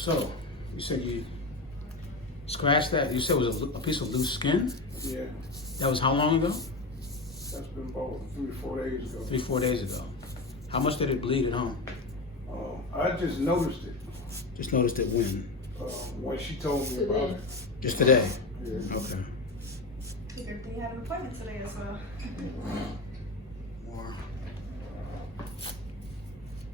So, you said you scratched that? You said it was a piece of loose skin? Yeah, That was how long ago? that's been about 3 or 4 days ago. 3-4 days ago. How much did it bleed at home? I just noticed it Just noticed it when she told me about it. just today? Yeah. Okay. Figured they had an appointment today as well. Wow.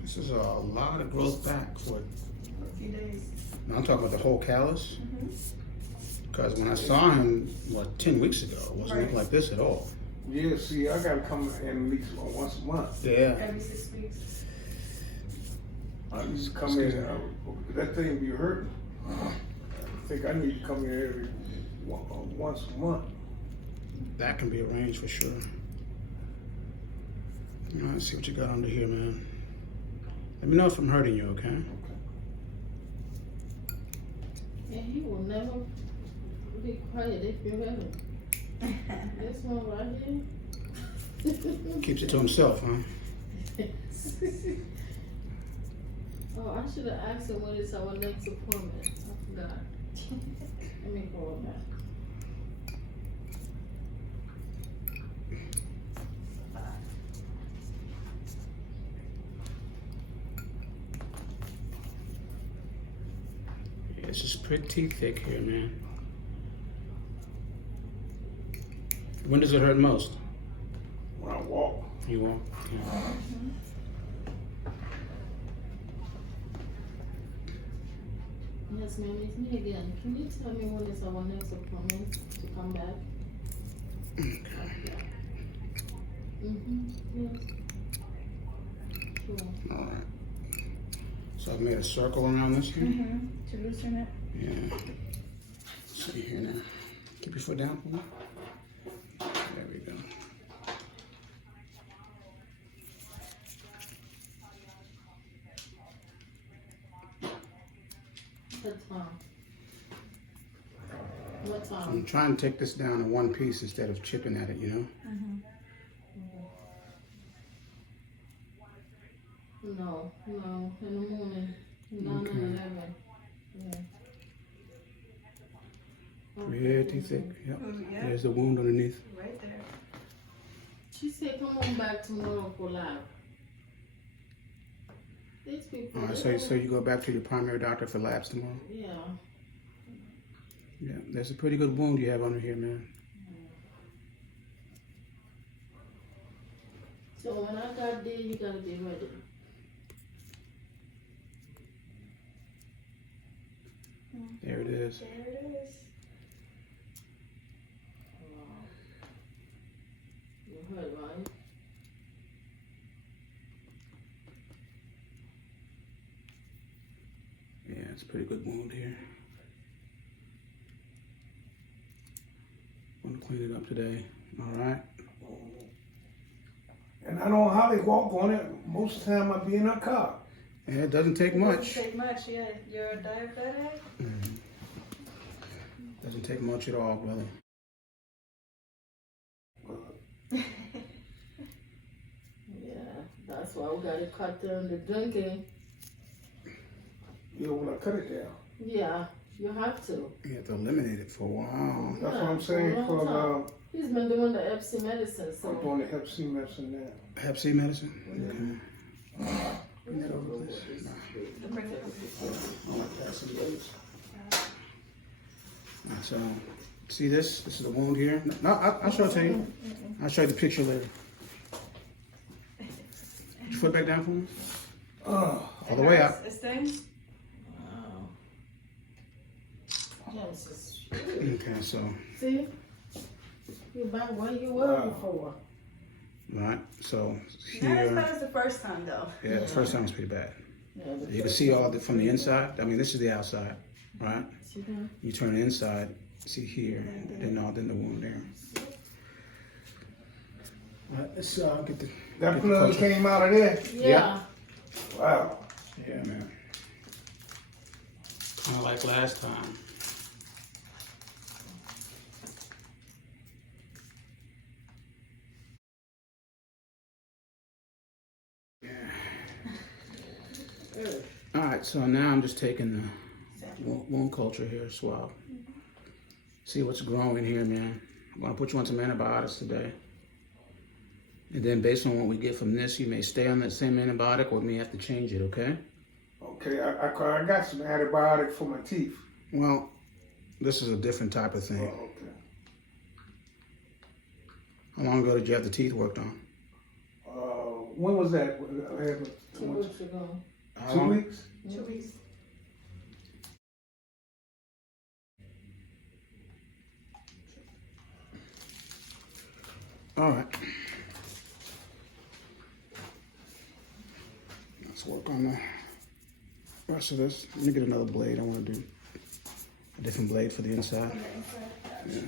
This is a lot of growth back for it. For a few days. I'm talking about the whole callus. Mm-hmm. Because when I saw him, 10 weeks ago, it wasn't looking like this at all. Yeah, see, I gotta come in at least once a month. Yeah. Every 6 weeks. I just come in, that thing be hurting. I think I need to come in every once a month. That can be arranged for sure. All right, let's see what you got under here, man. Let me know if I'm hurting you, okay? And he will never be quiet if you're him. This one right here. Keeps it to himself, huh? Oh, I should have asked him when is our next appointment. I forgot. Let me go back. Yeah, this is pretty thick here, man. When does it hurt most? When I walk. You walk? Yeah. Yes, ma'am, it's me again. Can you tell me when is our next appointment to come back? Okay. Yes. Sure. All right. So I've made a circle around this here. Mm-hmm. To loosen it. Yeah. Let's see here now. Keep your foot down for me. There we go. What time? What time? I'm trying to take this down in one piece instead of chipping at it, you know? Mm-hmm. No, in the morning. 9 and Okay. 11. Yeah. Pretty thick. Yep. Yeah. There's the wound underneath. Right there. She said, come on back tomorrow for lab. These people. All right, so you go back to your primary doctor for labs tomorrow? Yeah. Yeah, there's a pretty good wound you have under here, man. So when I got there, you gotta be ready. There it is. There it is. You heard, right? Yeah, it's a pretty good wound here. I'm gonna clean it up today. All right. And I don't know how they walk on it. Most of the time I be in a car. Yeah, it doesn't take much. Doesn't take much, yeah. You're a diabetic? Mhm. Doesn't take much at all, brother. Yeah, that's why we gotta cut down the drinking. You know, when I cut it down. Yeah, you have to. You have to eliminate it for a while. That's what I'm saying. For a For long time. He's been doing the Hep C medicine, I'm so. doing the Hep C medicine now. Hep C medicine? Okay. Bring that over, please. Nah. I like passing those. All right, so, see this? This is the wound here. No, I'll show it to you. I'll show you the picture later. Put your foot back down for me. Oh, All the way up. It stings? Wow. Yes, it's. Okay, so, See? You're back where you were Wow. before. right, so Not as bad here, as the first time, though. yeah, the first time was pretty bad. Yeah, the You can first see one. all from the inside. I mean, this is the outside, right? See that? You turn the inside, see here, then the wound there. All right, let's get the. that get the blood culture. came out of there. Yeah. Wow. Yeah, man. Kind of like last time. All right, so now I'm just taking wound culture here, swab. See what's growing here, man. I'm gonna put you on some antibiotics today. And then based on what we get from this, you may stay on that same antibiotic or may have to change it, okay? Okay, I got some antibiotic for my teeth. Well, this is a different type of Oh, thing. okay. How long ago did you have the teeth worked on? When was that? 2 weeks ago. How 2 long? weeks? 2 weeks. All right. Let's work on the rest of this. Let me get another blade. I want to do a different blade for the inside. Yeah.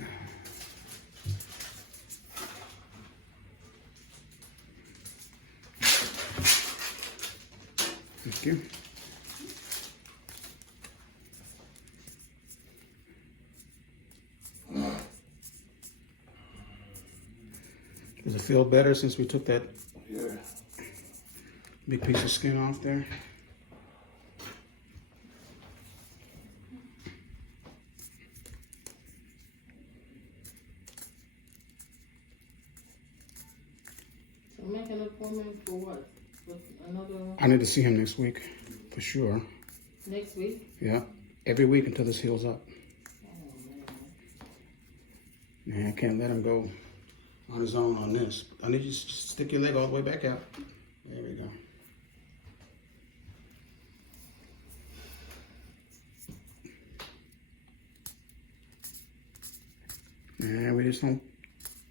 Thank you. Does it feel better since we took that Yeah. big piece of skin off there? So make an appointment for what? With another I need to see him next week, for sure. next week? Yeah, every week until this heals up. Oh man. Man, I can't let him go on his own on this. I need you to just stick your leg all the way back out. There we go. And we just don't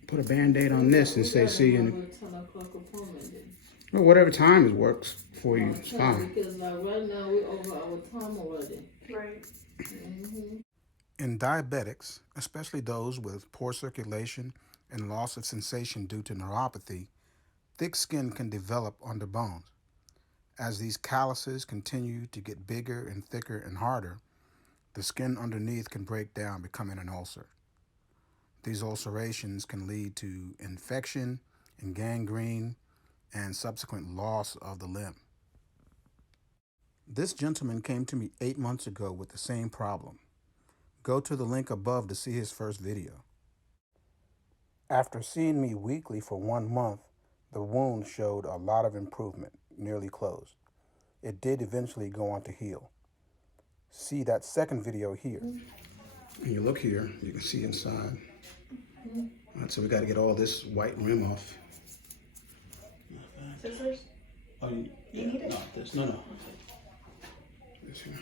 put a Band-Aid on this and say, see you in, 10 o'clock appointment then. well, whatever time works for you, it's fine. Because like right now we're over our time already. Right. Mm-hmm. In diabetics, especially those with poor circulation and loss of sensation due to neuropathy, thick skin can develop on the bones. As these calluses continue to get bigger and thicker and harder, the skin underneath can break down, becoming an ulcer. These ulcerations can lead to infection and gangrene and subsequent loss of the limb. This gentleman came to me 8 months ago with the same problem. Go to the link above to see his first video. After seeing me weekly for 1 month, the wound showed a lot of improvement, nearly closed. It did eventually go on to heal. See that second video here. And you look here, you can see inside. All right, so we got to get all this white rim off. Scissors? Oh, You need it? Not this. No. This here.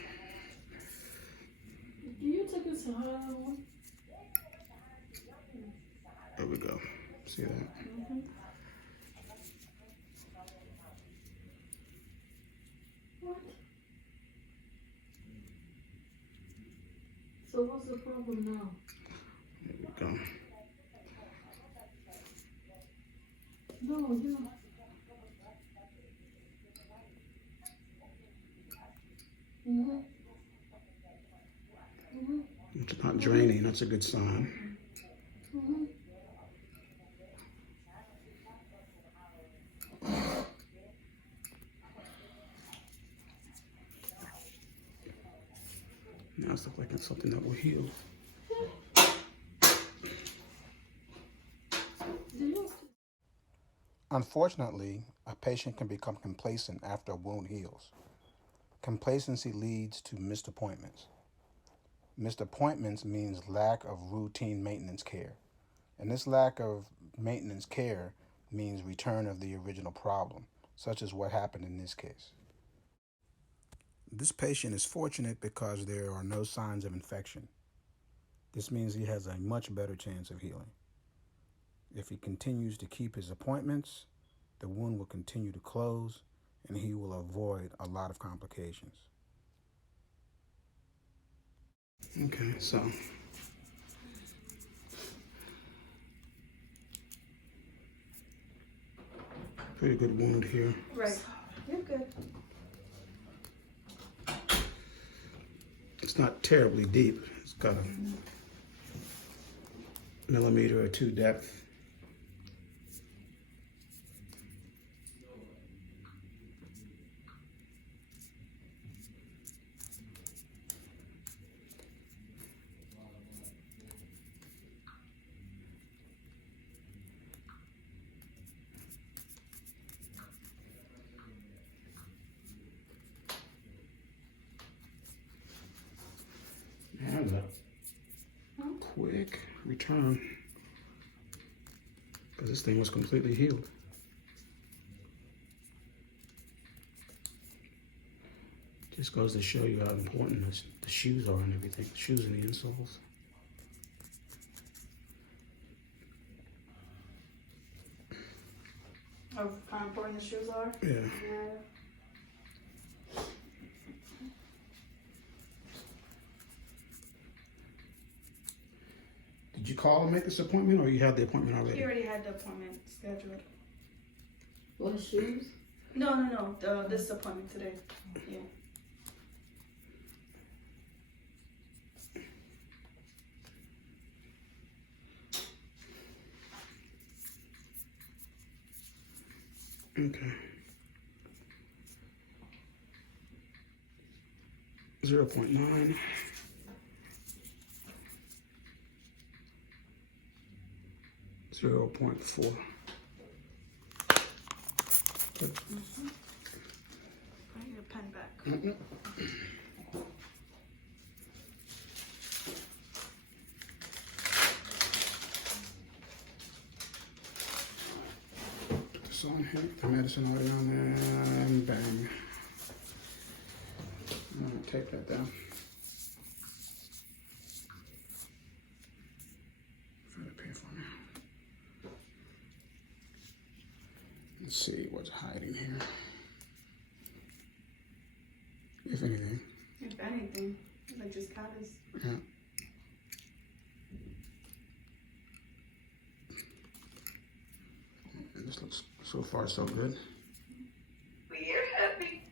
Do you take a Sahara one? There we go. See that? What? So what's the problem now? There we go. No, you know. Mm-hmm. Mm-hmm. It's not draining. That's a good sign. Mm-hmm. Now it's looking like it's something that will heal. Unfortunately, a patient can become complacent after a wound heals. Complacency leads to missed appointments. Missed appointments means lack of routine maintenance care. And this lack of maintenance care means return of the original problem, such as what happened in this case. This patient is fortunate because there are no signs of infection. This means he has a much better chance of healing. If he continues to keep his appointments, the wound will continue to close and he will avoid a lot of complications. Okay, so pretty good wound here. Right. You're good. It's not terribly deep. It's got a millimeter or two depth. talking about. Quick return. Because this thing was completely healed. Just goes to show you how important the shoes are and everything. The shoes and the insoles. Of how important the shoes are? Yeah. Did you call and make this appointment, or you had the appointment He already? already had the appointment scheduled. What shoes? No. This appointment today. Yeah. Okay. 0.9. 0.4. Okay. I need a pen back. Put this on here, the medicine already on there, and bang. I'm gonna take that down. Try to pay for now. Let's see what's hiding here. If anything. If anything, like just cavities. Yeah. And this looks so far so good. We're happy.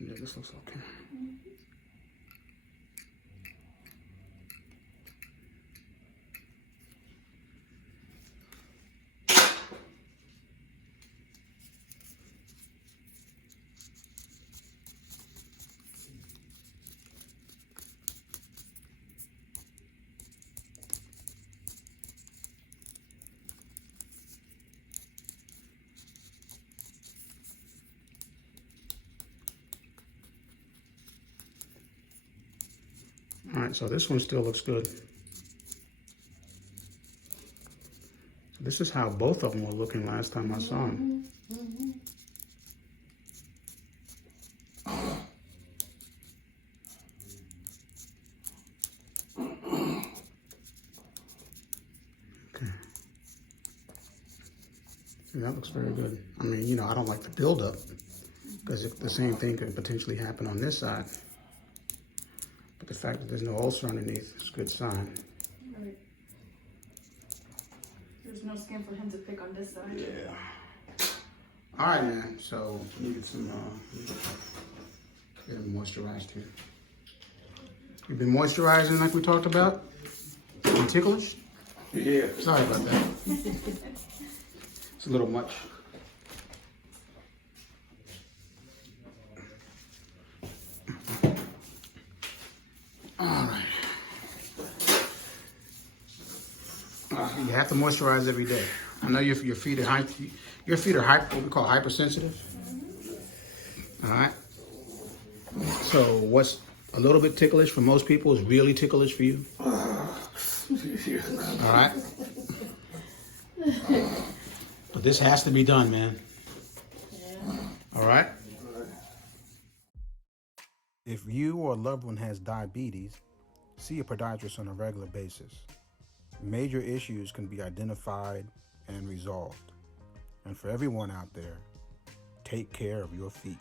Yeah, this looks okay. All right, so this one still looks good. This is how both of them were looking last time I saw them. Okay. See, that looks very good. I mean, you know, I don't like the buildup because the same thing could potentially happen on this side. But the fact that there's no ulcer underneath is a good sign. Right. There's no skin for him to pick on this side. Yeah. All right, man. So needed some get him moisturized here. You've been moisturizing like we talked about. You ticklish? Yeah. Sorry about that. It's a little much. All right. You have to moisturize every day. I know your feet are what we call hypersensitive. All right. So what's a little bit ticklish for most people is really ticklish for you. All right. But this has to be done, man. All right. If you or a loved one has diabetes, see a podiatrist on a regular basis. Major issues can be identified and resolved. And for everyone out there, take care of your feet.